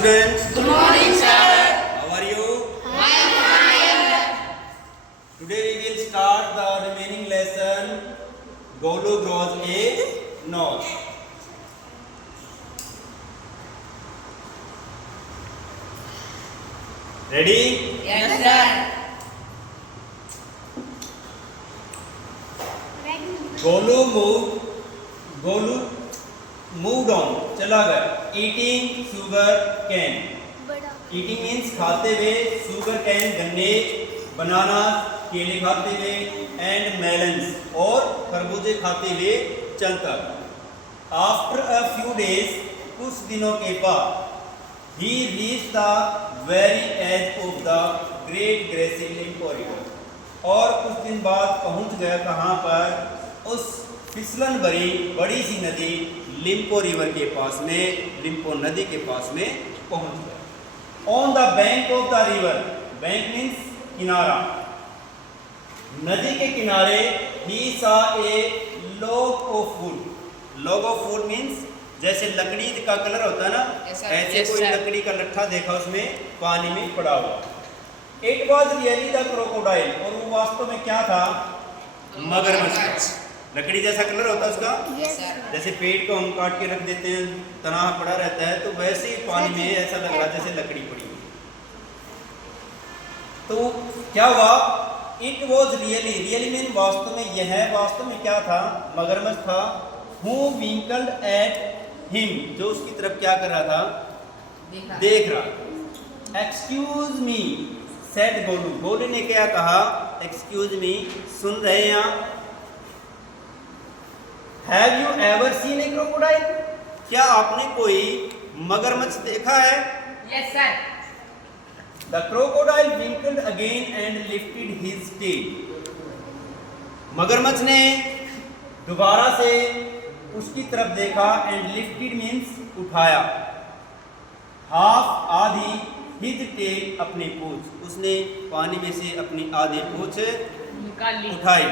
students. Good morning, sir. How are you? I am fine. Today we will start the remaining lesson. Golu grows a nose. Ready? Yes, sir. Golu moved on. चला गया. Eating sugar cane. Eating means खाते हुए. Sugar cane गन्ने, बनाना केले खाते हुए, and melons और खरबूजे खाते हुए चलता. After a few days, कुछ दिनों के बाद, he reached the very edge of the great grassy Limpo river. और कुछ दिन बाद पहुंच गया कहाँ पर? उस फिसलन भरी बड़ी सी नदी लिम्पो रिवर के पास में, लिम्पो नदी के पास में पहुंच गया. On the bank of the river, bank means किनारा, नदी के किनारे ही सा a log of wood. Log of wood means जैसे लकड़ी का कलर होता है ना, ऐसे कोई लकड़ी का लट्ठा देखा उसमें पानी में पड़ा हुआ. It was really the crocodile, और वो वास्तव में क्या था? मगरमच्छ. लकड़ी जैसा कलर होता है उसका. जैसे पेड़ को हम काट के रख देते हैं, तना पड़ा रहता है, तो वैसे ही पानी में ऐसा लग रहा जैसे लकड़ी पड़ी. तो क्या हुआ? It was really, really mean वास्तव में, यह वास्तव में क्या था? मगरमच्छ था. हु विंकल्ड एट हिम, जो उसकी तरफ क्या कर रहा था? देख रहा. Excuse me said Golu, Golu ने क्या कहा? एक्सक्यूज मी, सुन रहे हैं आप? Have you ever seen a crocodile, क्या आपने कोई मगरमच्छ देखा है? Yes, sir. The crocodile winkled again and lifted his tail. मगरमच्छ ने दोबारा से उसकी तरफ देखा, एंड लिफ्टेड मीन्स उठाया, हाफ आधी, हिज टेल अपनी पूंछ, उसने पानी में से अपनी आधी पूंछ उठाई.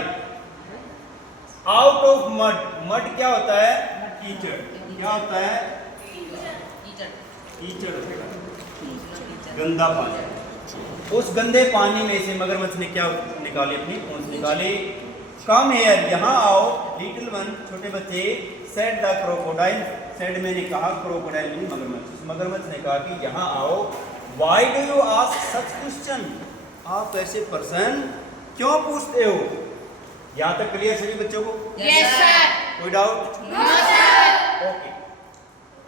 आउट ऑफ मड, मड क्या होता है? कीचड़. क्या होता है? कीचड़ होता है, गंदा पानी. उस गंदे पानी में से मगरमच्छ ने क्या निकाली? अपनी पूंछ निकाली. कम हियर, यहाँ आओ. लिटिल वन, छोटे बच्चे. सेड द क्रोकोडाइल, सेड मैंने कहा, क्रोकोडाइल नहीं मगरमच्छ. उस मगरमच्छ ने कहा कि यहाँ आओ. Why do you ask such question, आप ऐसे प्रश्न क्यों पूछते हो? यहाँ तक क्लियर सभी बच्चों को? Yes, sir. कोई doubt? No, sir. Okay.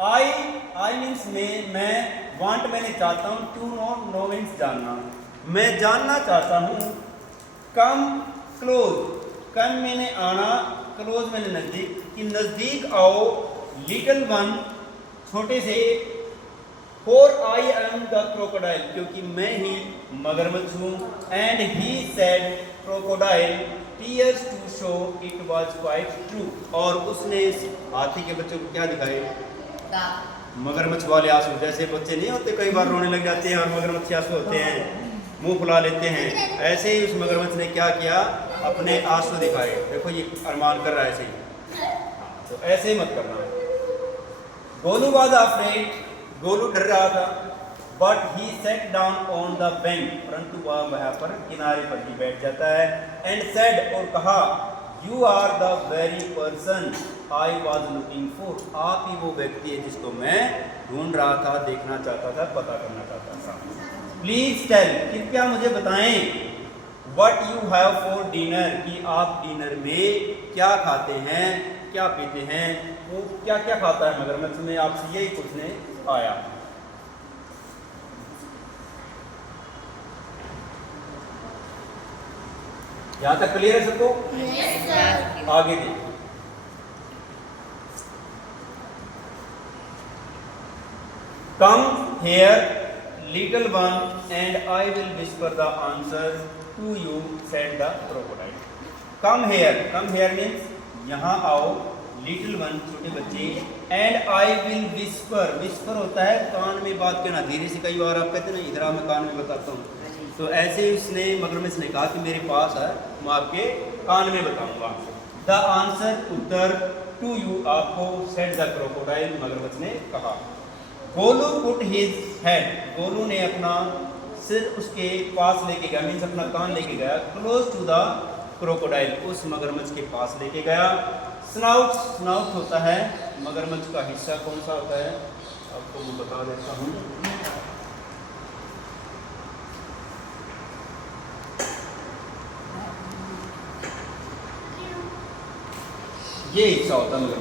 I means मैं, वांट मैंने चाहता हूँ, टू नो मीन्स जानना, मैं जानना चाहता हूँ. कम क्लोज, कम मैंने आना, क्लोज मैंने नजदीक, कि नजदीक आओ. लिटिल वन, छोटे से. For I am the crocodile, क्योंकि मैं ही मगरमच्छ हूँ. And he said crocodile tears to show it was quite true, और उसने इस हाथी के बच्चों को क्या दिखाए? मगरमच्छ वाले आंसू. जैसे बच्चे नहीं होते कई बार रोने लग जाते हैं और मगरमच्छ आंसू होते हैं, मुंह फुला लेते हैं, ऐसे ही उस मगरमच्छ ने क्या किया? अपने आंसू दिखाए. देखो ये अरमान कर रहा है ऐसे ही, तो ऐसे ही मत करना. गोलू वाज अफ्रेड, गोलू डर रहा था. But he set down on the bank, परंतु वह वहाँ पर किनारे पर ही बैठ जाता है. एंड सेड, और कहा, you are the very person I was looking for, आप ही वो व्यक्ति है जिसको मैं ढूंढ रहा था, देखना चाहता था, पता करना चाहता था. प्लीज टेल, कृपया मुझे बताएं. What you have for dinner, कि आप डिनर में क्या खाते हैं, क्या पीते हैं. वो क्या क्या खाता है मगरमच्छ में, आपसे यही पूछने आया. यहाँ तक क्लियर है सबको? Yes, sir. आगे देखो. Come here little one and I will whisper the answer to you said the crocodile. Come here, come here means यहाँ आओ. लिटिल वन, छोटे बच्चे. And I will whisper, whisper होता है कान में बात कहना, धीरे से. कई बार आप कहते हैं ना, इधर आ मैं कान में बताता हूँ, तो ऐसे ही उसने मगरमच्छ ने कहा कि मेरे पास है, मैं आपके कान में बताऊंगा. द आंसर, उत्तर. टू यू, आपको. सेड द क्रोकोडाइल, मगरमच्छ ने कहा. Golu put his head, Golu ने अपना सिर उसके पास लेके गया, मीन्स अपना कान लेके गया, क्लोज टू द क्रोकोडाइल, उस मगरमच्छ के पास लेके गया। स्नाउट, स्नाउट होता है मगरमच्छ का हिस्सा, कौन सा होता है आपको मैं बता देता हूँ। ये हिस्सा होता है मगरमच्छ